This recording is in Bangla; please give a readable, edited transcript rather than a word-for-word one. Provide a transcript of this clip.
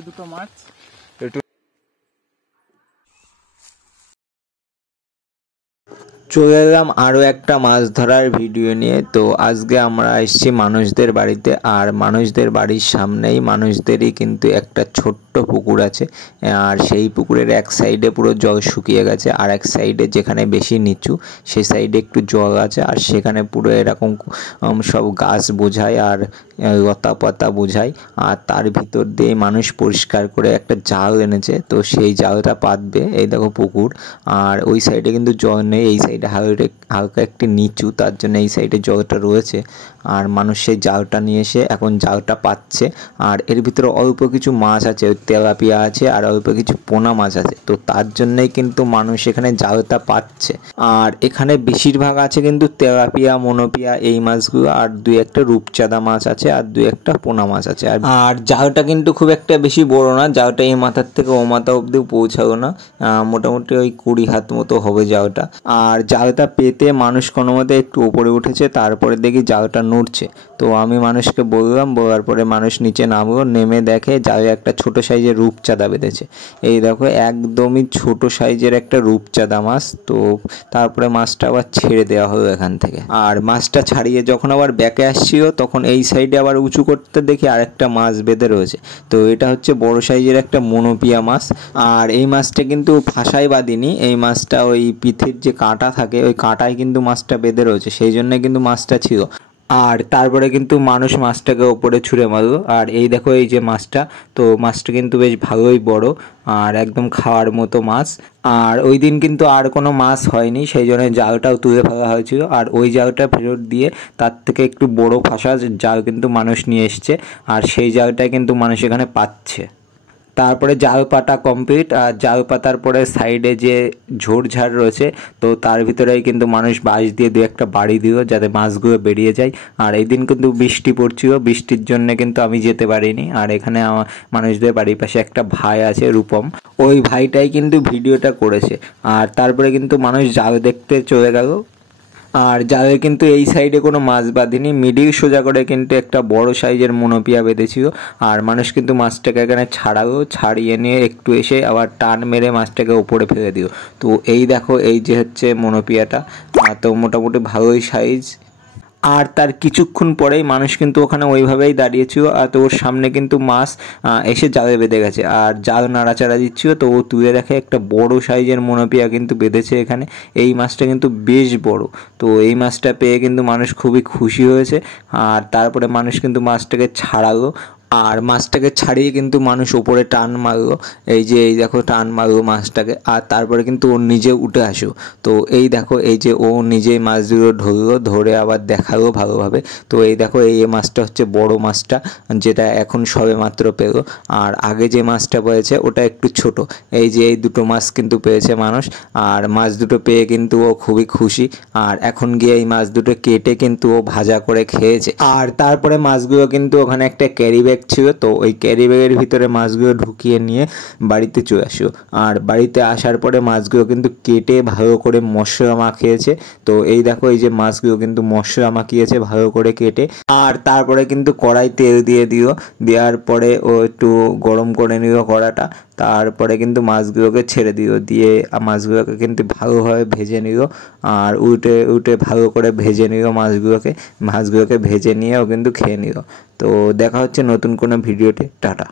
এই দুটো মাছ চলে এলাম আরও একটা মাছ ধরার ভিডিও নিয়ে। তো আজকে আমরা এসেছি মানুষদের বাড়িতে, আর মানুষদের বাড়ির সামনেই মানুষদেরই কিন্তু একটা ছোট্ট পুকুর আছে। আর সেই পুকুরের এক সাইডে পুরো জল শুকিয়ে গেছে, আর এক সাইডে যেখানে বেশি নিচু সেই সাইডে একটু জল আছে, আর সেখানে পুরো এরকম সব গাছ বোঝায় আর লতা পাতা বোঝায়। আর তার ভিতর দিয়ে মানুষ পরিষ্কার করে একটা জাল এনেছে, তো সেই জালটা পাতবে। এই দেখো পুকুর, আর ওই সাইডে কিন্তু জল নেই, এই সাইডে হালকা একটি নিচু, তার জন্য এই সাইডে জলটা রয়েছে। আর মানুষ সেই জালটা নিয়ে এসে এখন জালটা পাচ্ছে। আর এর ভিতরে অল্প কিছু মাছ আছে, তেলাপিয়া আছে আর অল্প কিছু পোনা মাছ আছে, তো তার জন্যই কিন্তু মানুষ এখানে জালটা পাচ্ছে। আর এখানে বেশিরভাগ আছে কিন্তু তেলাপিয়া, মনোপিয়া এই মাছগুলো, আর দুই একটা রূপচাঁদা মাছ আছে আর দুই একটা পোনা মাছ আছে। আর জালটা কিন্তু খুব একটা বেশি বড় না, জালটা এই মাথার থেকে ও মাথা অব্দি পৌঁছালো না, মোটামুটি ওই 20 হাত মতো হবে জালটা। আর জালটা পেতে মানুষ কোনো মতে একটু উপরে উঠেছে, তারপরে দেখি জালটা নড়ছে। তো আমি মানুষকে বললাম, বলার পরে মানুষ নিচে নামলো, নেমে দেখে জালে একটা ছোট সাইজের রূপচাঁদা বেঁধেছে। এই দেখো একদমই ছোট সাইজের একটা রূপচাঁদা মাছ। তো তারপরে মাছটা আবার ছেড়ে দেওয়া হলো এখান থেকে। আর মাছটা ছাড়িয়ে যখন আবার ব্যাকে আসছিল, তখন এই সাইডে আবার উঁচু করতে দেখি আরেকটা মাছ বেঁধে রয়েছে। তো এটা হচ্ছে বড় সাইজের একটা মনোপিয়া মাছ। আর এই মাছটা কিন্তু ফাঁসাই বাঁধিনি, এই মাছটা ওই পিঠের যে কাঁটা থাকে ওই কাঁটায় কিন্তু মাছটা বেঁধে রয়েছে, সেই জন্য কিন্তু মাছটা ছিল। আর তারপরে কিন্তু মানুষ মাছটাকে ওপরে ছুঁড়ে মারলো। আর এই দেখো এই যে মাছটা, তো মাছটা কিন্তু বেশ ভালোই বড় আর একদম খাওয়ার মতো মাছ। আর ওই দিন কিন্তু আর কোনো মাছ হয়নি, সেই জন্য জালটাও তুলে ফেলা হয়েছিল। আর ওই জালটা ফেরত দিয়ে তার থেকে একটু বড় ফাঁসা জাল কিন্তু মানুষ নিয়ে এসছে, আর সেই জালটাই কিন্তু মানুষ এখানে পাচ্ছে। তারপরে জাল পাতা কমপ্লিট। আর জাল পাতার পরে সাইডে যে ঝোড়ঝাড় রয়েছে, তো তার ভিতরেই কিন্তু মানুষ বাঁশ দিয়ে দু একটা বাড়ি দিল যাতে মাছগুলো বেরিয়ে যায়। আর এই দিন কিন্তু বৃষ্টি পড়ছিল, বৃষ্টির জন্য কিন্তু আমি যেতে পারিনি। আর এখানে আমার মানুষদের বাড়ির পাশে একটা ভাই আছে রূপম, ওই ভাইটাই কিন্তু ভিডিওটা করেছে। আর তারপরে কিন্তু মানুষ জাল দেখতে চলে গেল। আর জালে কিন্তু এই সাইডে কোনো মাছ বাঁধেনি, মিডিল সোজা করে কিন্তু একটা বড় সাইজের মনোপিয়া বেঁধেছিল। আর মানুষ কিন্তু মাছটাকে এখানে ছাড়ালো, ছাড়িয়ে নিয়ে একটু এসে আবার টান মেরে মাছটাকে উপরে ফেলে দিল। তো এই দেখো এই যে হচ্ছে মনোপিয়াটা, তো মোটামুটি ভালোই সাইজ। আর তার কিছুক্ষণ পরেই মানুষ কিন্তু ওখানে ওইভাবেই দাঁড়িয়েছিল, আর তো ওর সামনে কিন্তু মাছ এসে জালে বেঁধে গেছে, আর জাল নাড়াচাড়া দিচ্ছিল। তো ও তুলে দেখে একটা বড় সাইজের মনোপিয়া কিন্তু বেঁধেছে এখানে। এই মাছটা কিন্তু বেশ বড়। তো এই মাছটা পেয়ে কিন্তু মানুষ খুবই খুশি হয়েছে। আর তারপরে মানুষ কিন্তু মাছটাকে ছাড়ালো, আর মাছটাকে ছাড়িয়ে কিন্তু মানুষ ওপরে টান মারলো। এই যে এই দেখো টান মারলো মাছটাকে, আর তারপরে কিন্তু ও নিজে উঠে আসো। তো এই দেখো এই যে ও নিজেই মাছগুলো ধরলো, ধরে আবার দেখালো ভালোভাবে। তো এই দেখো এই মাছটা হচ্ছে বড় মাছটা, যেটা এখন সবে মাত্র পেলো। আর আগে যে মাছটা পেয়েছে ওটা একটু ছোট। এই যে এই দুটো মাছ কিন্তু পেয়েছে মানুষ, আর মাছ দুটো পেয়ে কিন্তু ও খুবই খুশি। আর এখন গিয়ে এই মাছ দুটো কেটে কিন্তু ও ভাজা করে খেয়েছে। আর তারপরে মাছগুলো কিন্তু ওখানে একটা ক্যারি ব্যাগ ছিল, তো ওই ক্যারি ব্যাগের ভিতরে মাছগুলো ঢুকিয়ে নিয়ে বাড়িতে চলে আসো। আর বাড়িতে আসার পরে মাছগুলো কিন্তু কেটে ভালো করে মশলা মাখিয়েছে। তো এই দেখো এই যে মাছগুলো কিন্তু মশলা মাখিয়েছে ভালো করে কেটে। আর তারপরে কিন্তু কড়াই তেল দিয়ে দিও, দেওয়ার পরে ও একটু গরম করে নিল কড়াটা। তারপরে কিন্তু মাছগুলোকে ছেড়ে দিও, দিয়ে মাছগুলোকে কিন্তু ভালোভাবে ভেজে নিও। আর উল্টে উল্টে ভালো করে ভেজে নিও মাছগুলোকে ভেজে নিয়ে ও কিন্তু খেয়ে নিও। তো দেখা হচ্ছে নতুন কোনো ভিডিওতে। টাটা।